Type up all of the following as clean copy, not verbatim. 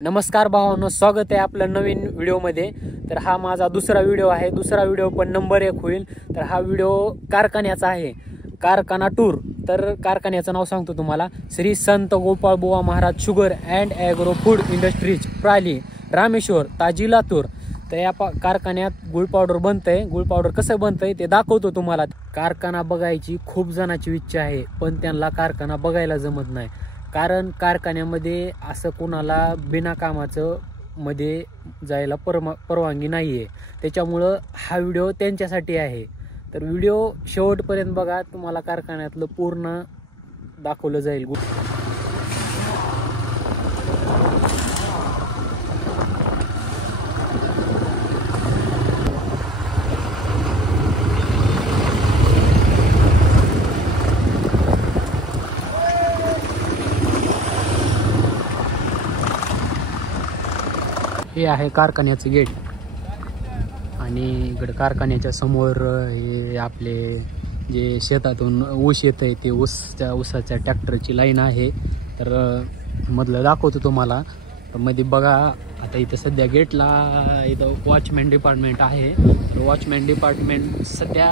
नमस्कार भावांनो, स्वागत आहे आपल्या नवीन व्हिडिओमध्ये। तर हा माझा दुसरा व्हिडिओ आहे। दुसरा व्हिडिओ पण नंबर 1 होईल। तर हा व्हिडिओ कारखान्याचा आहे, कारखाना टूर। तर कारखान्याचं नाव सांगतो तुम्हाला, Shri Sant Gopal Buwa Maharaj sugar and agro food industries प्राली रामेश्वर ताजी लातूर। तर या कारखान्यात गुळ पावडर बनतंय। गुळ पावडर कसं बनतंय ते दाखवतो तुम्हाला। कारखाना बघायची खूप जणांची इच्छा आहे, पण त्यांना कारखाना बघायला जमत नाही, कारण कारखान्यामध्ये असं कोणाला बिना कामाचं मध्ये जायला परवानगी नाहीये। त्याच्यामुळं हा व्हिडिओ त्यांच्यासाठी आहे। तर व्हिडिओ शेवटपर्यंत बघा, तुम्हाला कारखान्यातलं पूर्ण दाखवलं जाईल। हे आहे कारखान्याचं गेट, आणि इकडे कारखान्याच्या समोर हे आपले जे शेतातून ऊस येत आहे ते ऊसाच्या ट्रॅक्टरची लाईन आहे। तर मधलं दाखवतो तुम्हाला। तर मध्ये बघा, आता इथं सध्या गेटला इथं वॉचमॅन डिपार्टमेंट आहे। तर वॉचमॅन डिपार्टमेंट सध्या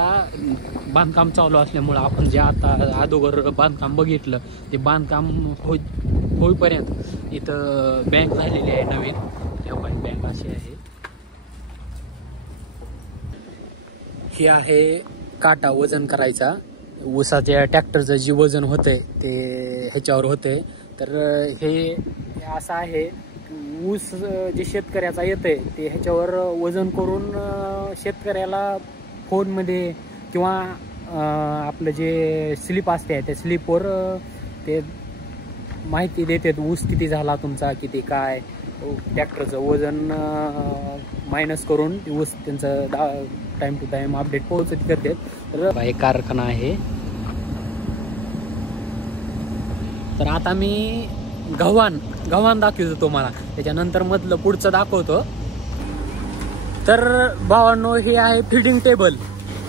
बांधकाम चालू असल्यामुळं आपण जे आता अगोदर बांधकाम बघितलं ते बांधकाम होईपर्यंत इथं बँक झालेली आहे नवीन। बँक अशी आहे। हे आहे काटा वजन करायचा। ऊसाच्या ट्रॅक्टरचं जे वजन होतंय ते ह्याच्यावर होतंय। तर हे असं आहे, ऊस जे शेतकऱ्याचा येतंय ते ह्याच्यावर वजन करून शेतकऱ्याला फोनमध्ये किंवा आपलं जे स्लिप असते त्या स्लिपवर ते माहिती देतात, ऊस किती झाला तुमचा, किती काय, ट्रॅक्टरचं वजन मायनस करून ऊस त्यांचं टाइम टू टाइम अपडेट पोहोचत करतात। तर एक कारखाना आहे। तर आता मी गव्हाण दाखवतो तुम्हाला, त्याच्यानंतर मधलं पुढचं दाखवतो। तर भावांनो, हे आहे फिडिंग टेबल।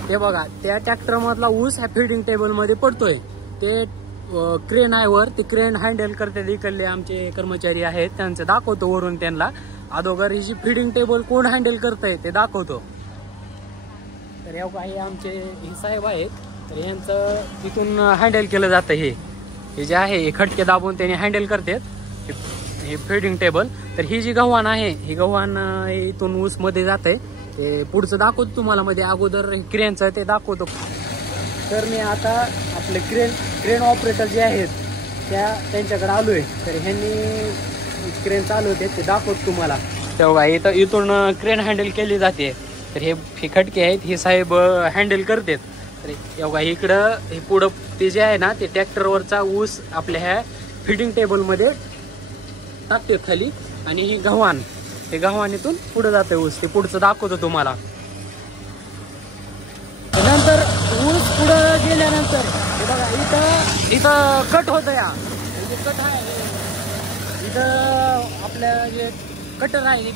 ते बघा, त्या ट्रॅक्टर मधला ऊस ह्या फिडिंग टेबल मध्ये पडतोय। ते क्रेन आहे वर, ते क्रेन हँडल करते इकडले आमचे कर्मचारी आहेत, त्यांचं दाखवतो वरून त्यांना। अगोदर ही जी फिडिंग टेबल कोण हँडल करतंय ते दाखवतो। तर या काही आमचे हे साहेब आहेत, तर यांचं इथून हँडल केलं जातं। हे जे आहे हे खटके दाबून त्यांनी हँडल करतात हे फिडिंग टेबल। तर ही जी गव्हाण आहे, ही गव्हाण इथून ऊस मध्ये जाते। ते पुढचं दाखवतो तुम्हाला, मध्ये अगोदर क्रेनचं ते दाखवतो। तर मी आता आपले क्रेन ऑपरेटर जे आहेत त्यांच्याकडे आलोय। तर ह्यांनी क्रेन चालवते ते दाखवतो तुम्हाला। तेव्हा इथून क्रेन हँडल केली जाते। तर हे खटके आहेत, हे साहेब हँडल करतात। तर एवढा इकडं हे पुढं ते जे आहे ना, ते ट्रॅक्टरवरचा ऊस आपल्या ह्या फिडिंग टेबलमध्ये टाकतात खाली, आणि ही गव्हाण, हे गव्हाणीतून पुढे जाते ऊस। ते पुढचं दाखवतो तुम्हाला। नंतर ऊस पुढं गेल्यानंतर हे बघा, इथं कट होतं। या कट आहे, इथं आपल्या जे कटर आहे,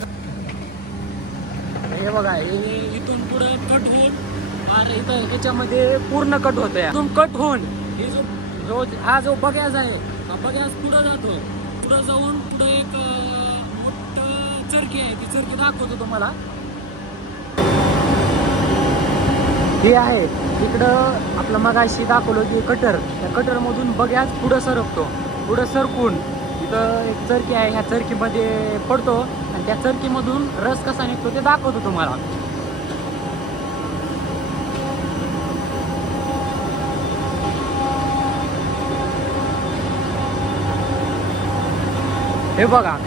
हे बघा, हे इथून पुढे कट होऊन आणि इथं ह्याच्यामध्ये पूर्ण कट होतं। इथून कट होऊन हे हा जो बग्यास आहे, हा बग्यास पुढं जातो। पुढं जाऊन पुढे एक मोठं चरखी आहे, ती चरखी दाखवतो तुम्हाला। हे आहे इकडं आपलं मगाशी दाखवलं की कटर, त्या कटर मधून बग्यास पुढं सरकतो। पुढं सरकून इथं एक चरखी आहे, ह्या चरखीमध्ये पडतो, आणि त्या चरखीमधून रस कसा निघतो ते दाखवतो तुम्हाला। हे बघा,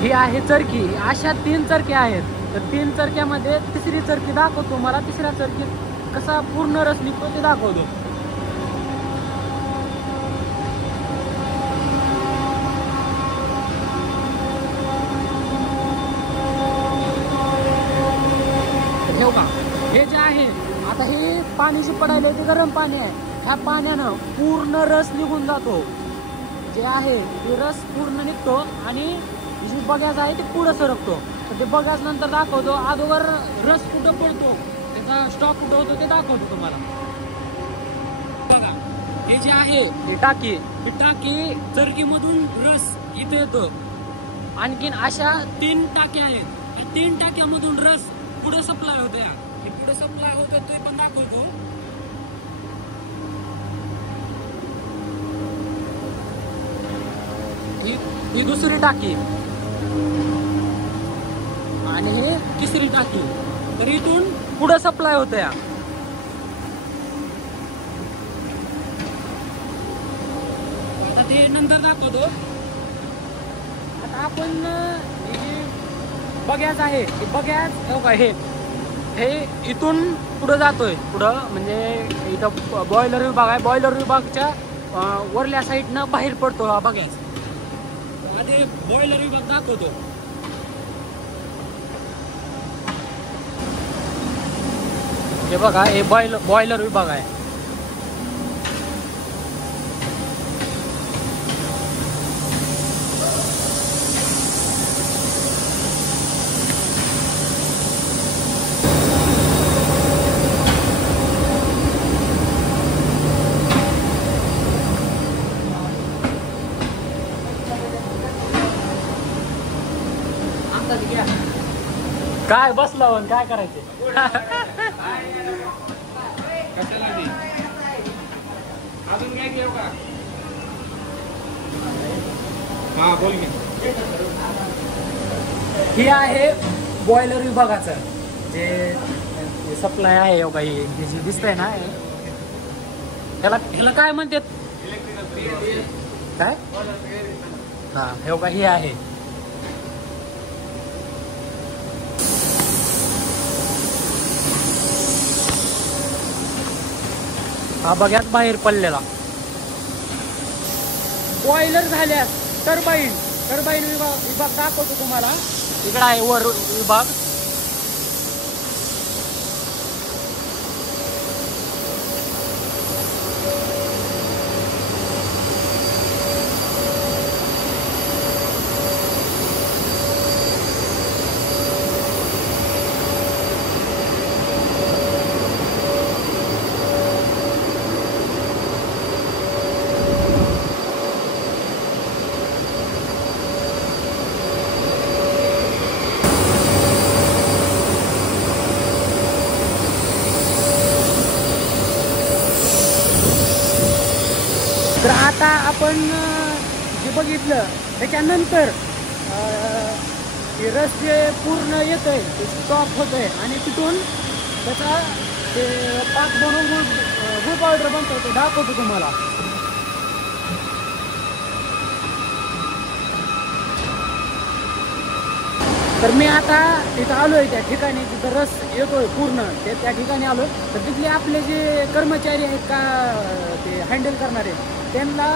ही आहे चरखी। अशा 3 चरख्या आहेत। तर 3 चरख्यामध्ये तिसरी चरखी दाखवतो मला। तिसऱ्या चरखीत कसा पूर्ण रस निघतो ते दाखवतो। हे बघा, हे जे आहे आता हे पाणीशी पडायला, ते गरम पाणी आहे। ह्या पाण्यानं पूर्ण रस निघून जातो, जे आहे ते रस पूर्ण निघतो, आणि जी बग्यास आहे ते पुढं सरकतो। तर ते बग्यास नंतर दाखवतो। अगोदर रस कुठं पडतो, त्याचा स्टॉक कुठं होतो ते दाखवतो तुम्हाला। बघा, हे जे आहे हे टाकी चरखीमधून रस इथे येतो, आणखीन अशा 3 टाक्या आहेत. या 3 टाक्यामधून रस पुढे सप्लाय होतो. हे पुढे सप्लाय होतं ते पण दाखवतो. ही दुसरी टाकी आणि हे तिसरी टाकी. तर इथून पुढे सप्लाय होतं. या आता ते नंतर दाखवतो. आता आपण बघ्याच आहे, बघ्याच हे इथून पुढे जातोय. पुढं म्हणजे इथं बॉयलर विभाग आहे. बॉयलर विभागच्या वरल्या साईडनं बाहेर पडतो हा बघ्याच. आधी बॉयलर विभाग दाखवतो. हे बघा, हे बॉयलर विभाग आहे. काय बसला पण काय करायचे. अजून काय घेऊ का? हा बोल की. ही आहे बॉयलर विभागाचं जे सप्लाय आहे. हो काही हे जे दिसतंय ना, ह्याला काय म्हणतात काय? हा हे का हे आहे. हा बघ्यात बाहेर पडलेला. बॉयलर झाल्यास टर्बाईन विभाग दाखवतो तुम्हाला. इकडे आहे वर विभाग. तर आता आपण जे बघितलं त्याच्यानंतर रस जे पूर्ण येतंय ते स्टॉप होतंय आणि तिथून त्याचा ते पाक बनवून गुळ पावडर बनतो ते दाखवतो तुम्हाला. तर मी आता तिथं आलोय त्या ठिकाणी, तिथं रस येतोय पूर्ण त्या ठिकाणी आलोय. तर तिथले आपले जे कर्मचारी आहेत का ते हँडल करणारे त्यांना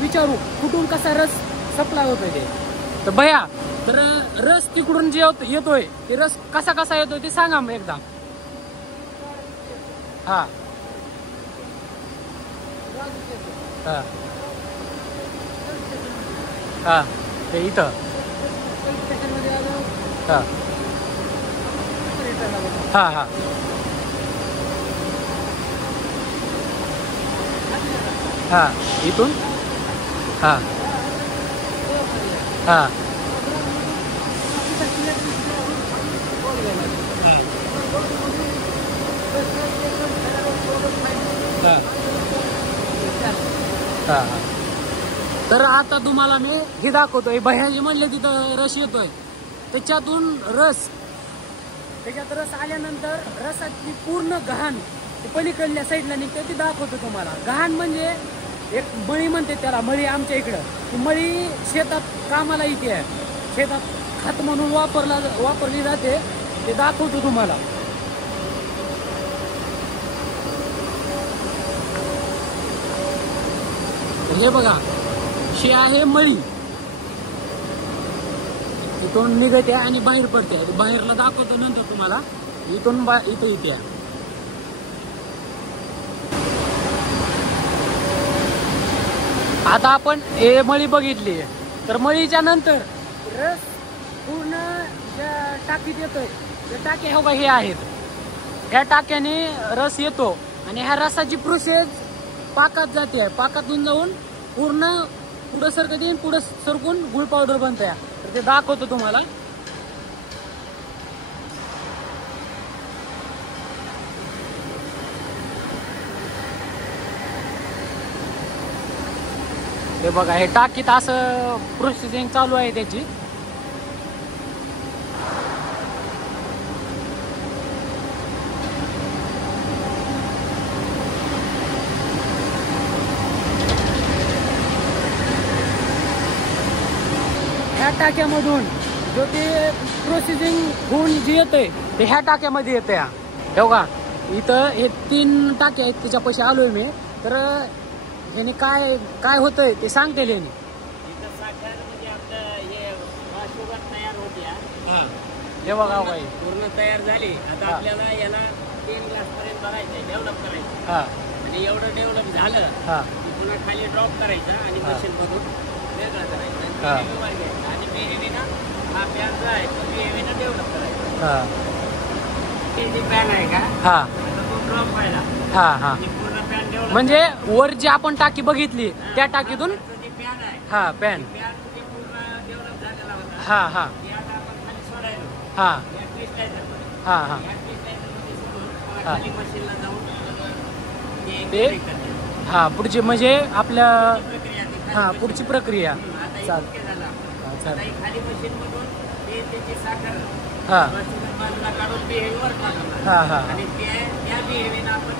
विचारू कुठून कसा रस सप्लाय होतोय ते. तर भैया, तर रस तिकडून जे येतोय ते रस कसा कसा येतोय ते सांगा मग एकदा. हा हा हा ते इथं हा हा हा हा इथून हा हा हा. तर आता तुम्हाला मी हे दाखवतोय. भैयाजी म्हणले तिथं रस येतोय त्याच्यात रस आल्यानंतर रसाची पूर्ण घाण पलीकडल्या साईडला निघते ती दाखवतो तुम्हाला. घाण म्हणजे एक मळी म्हणते त्याला, मळी आमच्या इकडं. ती मळी शेतात कामाला येते, शेतात खत म्हणून वापरली जाते ते दाखवतो तुम्हाला. हे बघा, ही आहे मळी. इथून निघते आणि बाहेर पडते. बाहेरला दाखवतो नंतर तुम्हाला. इथून इथं येते. आता आपण हे मळी बघितली. तर मळीच्या नंतर रस पूर्ण ज्या टाकीत येतोय त्या टाक्या हो हे आहेत. ह्या टाक्याने रस येतो आणि ह्या रसाची प्रोसेस पाकात जाते. पाकातून जाऊन पूर्ण पुढं सरकते, पुढं सरकून गुळ पावडर बनते. ते दाखवतो तुम्हाला. हे बघा, हे टाकीत असं प्रोसेसिंग चालू आहे त्याची. ह्या टाक्यामधून जो ते प्रोसेसिंग होऊन जे येतंय ते ह्या टाक्यामध्ये येतं. हे बघा, इथं हे 3 टाके आहेत, त्याच्यापाशी आलोय मी. तर ह्याने काय काय होतंय ते सांगते ह्याने. हे बघा बाई, पूर्ण तयार झाली. आता आपल्याला याला 3 ग्लास पर्यंत भरायचं, डेव्हलप करायचं. आणि एवढं डेव्हलप झालं की पुन्हा खाली ड्रॉप करायचं आणि मशीन मधून वेगळं करायचं आणि BHV हा पॅन जो आहे तो BHV डेव्हलप करायचा. हे जे पॅन आहे का, आता तो ड्रॉप व्हायला आणि पूर्ण पॅन डेव्हलप. म्हणजे वर जी आपण टाकी बघितली त्या टाकीतून जे पॅन आहे, पॅन पॅन जे पूर्ण डेव्हलप झालेला होता, ते आता आपण खाली सोडायलो. या क्रिस्टलायझर या क्रिस्टलायझरमध्ये सोडून खाली मशीनला जाऊन ते पुढची म्हणजे आपल्या प्रक्रिया पुढची प्रक्रिया. आता खाली मशीन मधून ते त्याची साखर बाजूला काढून BHV वर टाकणार आणि त्या BHV आपण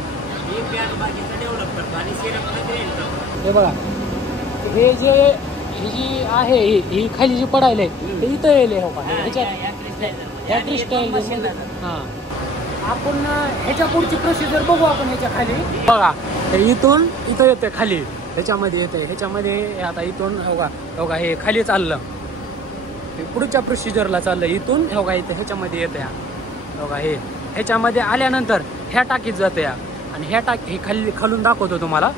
ही पॅन बाकीचं डेव्हलप करतो आणि सिरपला ग्रेड करतो. हे बघा, हे जी आहे ही खाली जी पडायला ते इथं येईल. ह्या क्रिस्टलायझर. आपण ह्याच्या पुढची प्रोसिजर बघू. आपण ह्याच्या खाली बघा, इथून इथं येते खाली, ह्याच्यामध्ये येते. ह्याच्यामध्ये आता इथून बघा हे खाली चाललं, हे पुढच्या प्रोसिजरला चाललं. इथून बघा इथं ह्याच्यामध्ये येते. बघा हे ह्याच्यामध्ये आल्यानंतर ह्या टाकीत जाते आणि ह्या टाकी हे खालून दाखवतो तुम्हाला.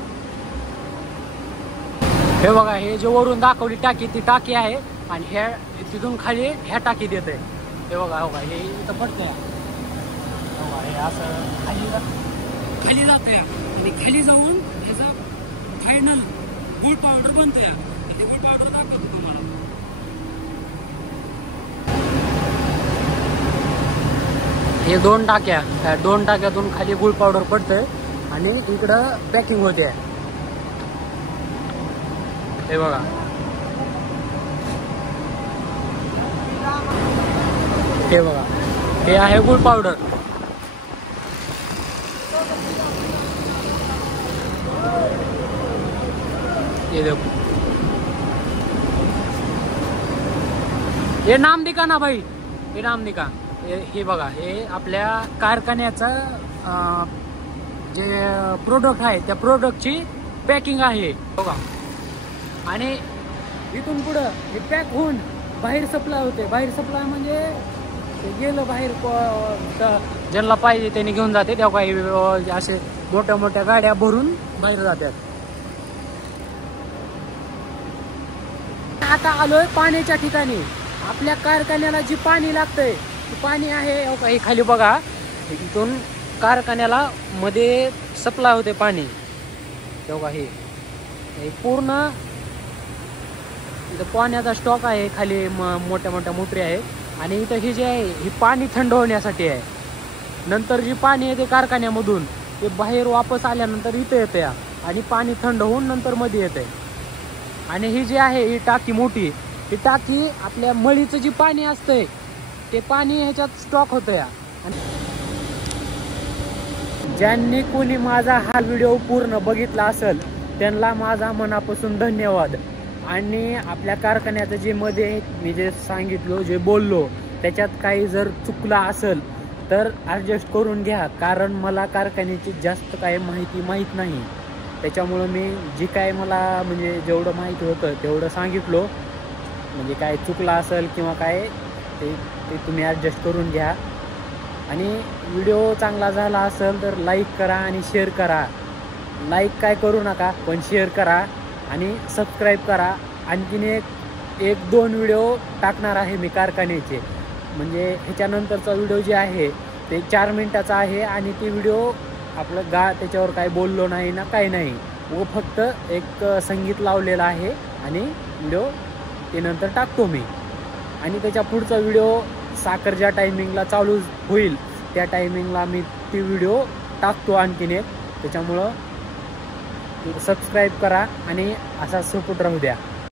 हे बघा, हे जे वरून दाखवली टाकी ती टाकी आहे आणि ह्या तिथून खाली ह्या टाकीत येते. हे बघा, हे इथं पडतंय. हे असं खाली जातंय आणि खाली जाऊन ह्याचा फायनल गुळ पावडर बनतोय. ते गुळ पावडर दाखवतो तुम्हाला. हे 2 टाक्या, त्या 2 टाक्यातून खाली गुळ पावडर पडतंय आणि इकडं पॅकिंग होते. हे बघा, हे बघा, हे आहे गुळ पावडर. ये देखो, हे नाम दिका ना भाई, हे नाम दिका. हे बघा, हे आपल्या कारखान्याचा जे प्रोडक्ट आहे त्या प्रोडक्टची पॅकिंग आहे. बघा, आणि इथून पुढं हे पॅक होऊन बाहेर सप्लाय होते. बाहेर सप्लाय म्हणजे ते गेलं बाहेर, ज्यांना पाहिजे त्यांनी घेऊन जाते. तेव्हा काही असे मोठ्या मोठ्या गाड्या भरून बाहेर जातात. आता आलोय पाण्याच्या ठिकाणी. आपल्या कारखान्याला जी पाणी लागतंय ते पाणी आहे हे खाली बघा. इथून कारखान्याला मध्ये सप्लाय होते पाणी. तेव्हा हे पूर्ण इथं पाण्याचा स्टॉक आहे. खाली मोठ्या मोठ्या मोटरी आहे आणि इथं हे जे आहे हे पाणी थंड होण्यासाठी आहे. नंतर जे पाणी येते कारखान्यामधून ते बाहेर वापस आल्यानंतर इथं येते आणि पाणी थंड होऊन नंतर मध्ये येते. आणि ही जी आहे ही टाकी मोठी, ही टाकी आपल्या मळीचं जे पाणी असतंय ते पाणी ह्याच्यात स्टॉक होतं. ज्यांनी कोणी माझा हा व्हिडिओ पूर्ण बघितला असेल त्यांना माझा मनापासून धन्यवाद. आणि आपल्या कारखान्याचं जे मध्ये मी जे सांगितलो, जे बोललो, त्याच्यात काही जर चुकला असेल तर ॲडजस्ट करून घ्या. कारण मला कारखान्याची जास्त काही माहिती माहीत नाही. त्याच्यामुळं मी जी काय मला म्हणजे जेवढं माहिती होतं तेवढं सांगितलो. म्हणजे काय चुकला असेल किंवा काय ते तुम्ही ॲडजस्ट करून घ्या. आणि व्हिडिओ चांगला झाला असेल तर लाईक करा आणि शेअर करा. लाईक काय करू नका पण शेअर करा आणि सबस्क्राईब करा. आणखीन एक 2 व्हिडिओ टाकणार आहे मी कारखान्याचे. म्हणजे ह्याच्यानंतरचा व्हिडिओ जे आहे ते 4 मिनिटाचा आहे आणि ते व्हिडिओ आपलं त्याच्यावर काय बोललो नाही ना काही नाही, व फक्त एक संगीत लावलेलं आहे आणि व्हिडिओ ते नंतर टाकतो मी. आणि त्याच्या पुढचा व्हिडिओ साखर ज्या टायमिंगला चालू होईल त्या टायमिंगला मी ती व्हिडिओ टाकतो आणखीन एक. त्याच्यामुळं सबस्क्राईब करा आणि असा सपोर्ट राहू द्या.